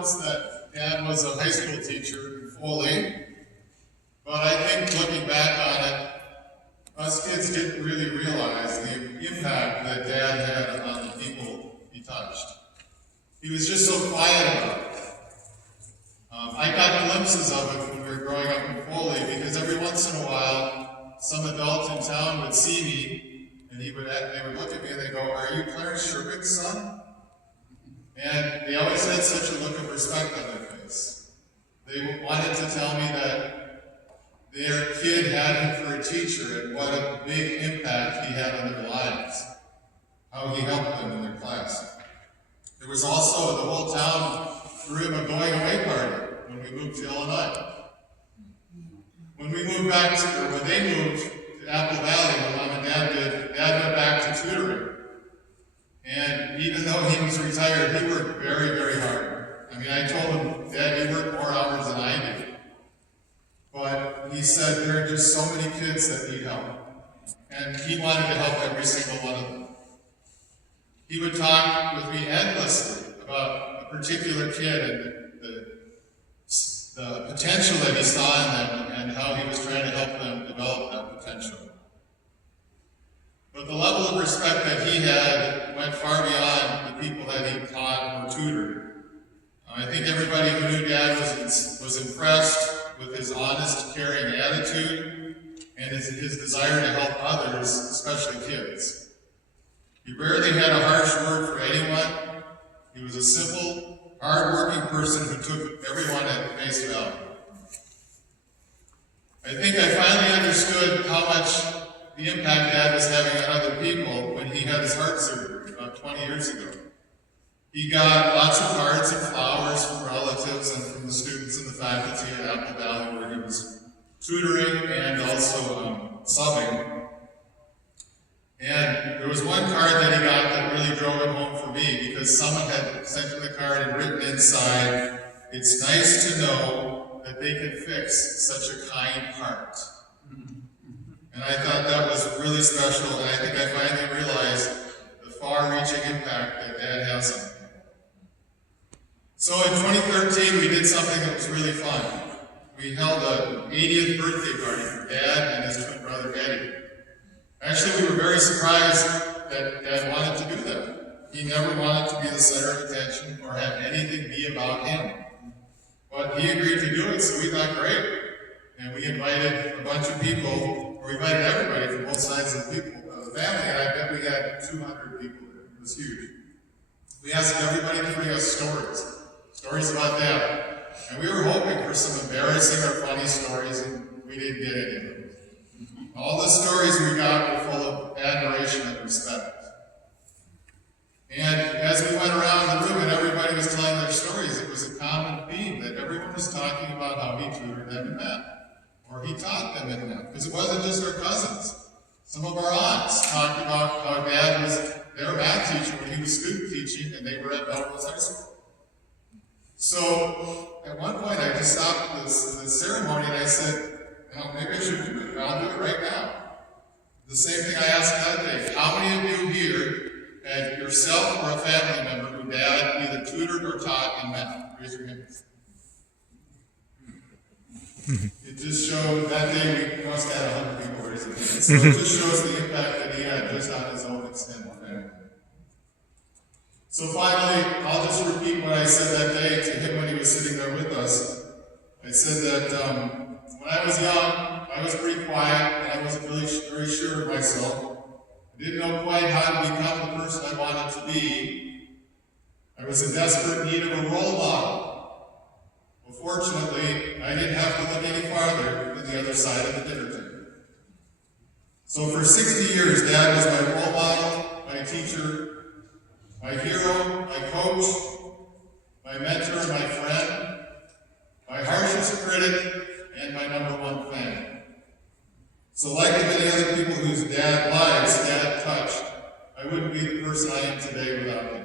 knows that Dad was a high school teacher in Foley, but I think looking back on it, us kids didn't really realize the impact that Dad had on the people he touched. He was just so quiet about it. I got glimpses of it when we were growing up in Foley, because every once in a while, some adult in town would see me, and they would look at me and they go, "Are you Clarence Sherbick's son?" And they always had such a look of respect on their face. They wanted to tell me that their kid had him for a teacher and what a big impact he had on their lives, how he helped them in their class. There was also, the whole town threw him a going away party when we moved to Illinois. When we moved back to, or when they moved to Apple Valley, when Mom and Dad did, Dad went back to tutoring. And even though he was retired, he worked very, very hard. I mean, I told him, "Dad, you work more hours than I do." But he said there are just so many kids that need help. And he wanted to help every single one of them. He would talk with me endlessly about a particular kid and the potential that he saw in them and how he was trying to help them develop that potential. But the level of respect that he had went far beyond the people that he taught or tutored. I think everybody who knew Dad was impressed with his honest, caring attitude and his desire to help others, especially kids. He rarely had a harsh word for anyone. He was a simple, hard-working person who took everyone at face value. I think I finally understood how much the impact Dad was having on other people when he had his heart surgery about 20 years ago. He got lots of cards and flowers from relatives and from the students and the faculty at Apple Valley, where he was tutoring and also subbing. And there was one card that he got that really drove it home for me, because someone had sent him the card and written inside, "It's nice to know that they can fix such a kind heart." And I thought that was really special, and I think I finally realized the far-reaching impact that Dad has on me. So in 2013, we did something that was really fun. We held an 80th birthday party for Dad and his twin brother, Eddie. Actually, we were very surprised that Dad wanted to do that. He never wanted to be the center of attention or have anything be about him. But he agreed to do it, so we thought, great. And we invited a bunch of people, or we invited everybody from both sides of the family, and I bet we had 200 people there. It was huge. We asked everybody to bring us stories about Dad. And we were hoping for some embarrassing or funny stories, and we didn't get any of them. All the stories we got were full of admiration and respect. And as we went around the room and everybody was telling their stories, it was a common theme that everyone was talking about how he tutored them in math, or he taught them in math, because it wasn't just our cousins. Some of our aunts talked about how Dad was their math teacher when he was student teaching and they were at Melrose High School. So at one point I just stopped the ceremony and I said, maybe I should do it. I'll do it right now. The same thing I asked that day. How many of you here had yourself or a family member who Dad either tutored or taught in math? Raise your hands. It just showed, that day we must have had 100 people raising hands. So it just shows the impact that he had just on his own extended family. So finally, I'll just repeat what I said that day to him when he was sitting there with us. I said that when I was young, I was pretty quiet and I wasn't really very sure of myself. I didn't know quite how to become the person I wanted to be. I was in desperate need of a role model. Well, fortunately, I didn't have to look any farther than the other side of the dinner table. So for 60 years, Dad was my role model, my teacher, my hero, my coach, my mentor, my friend, my harshest critic, and my #1 fan. So like the many other people whose lives Dad touched, I wouldn't be the person I am today without him.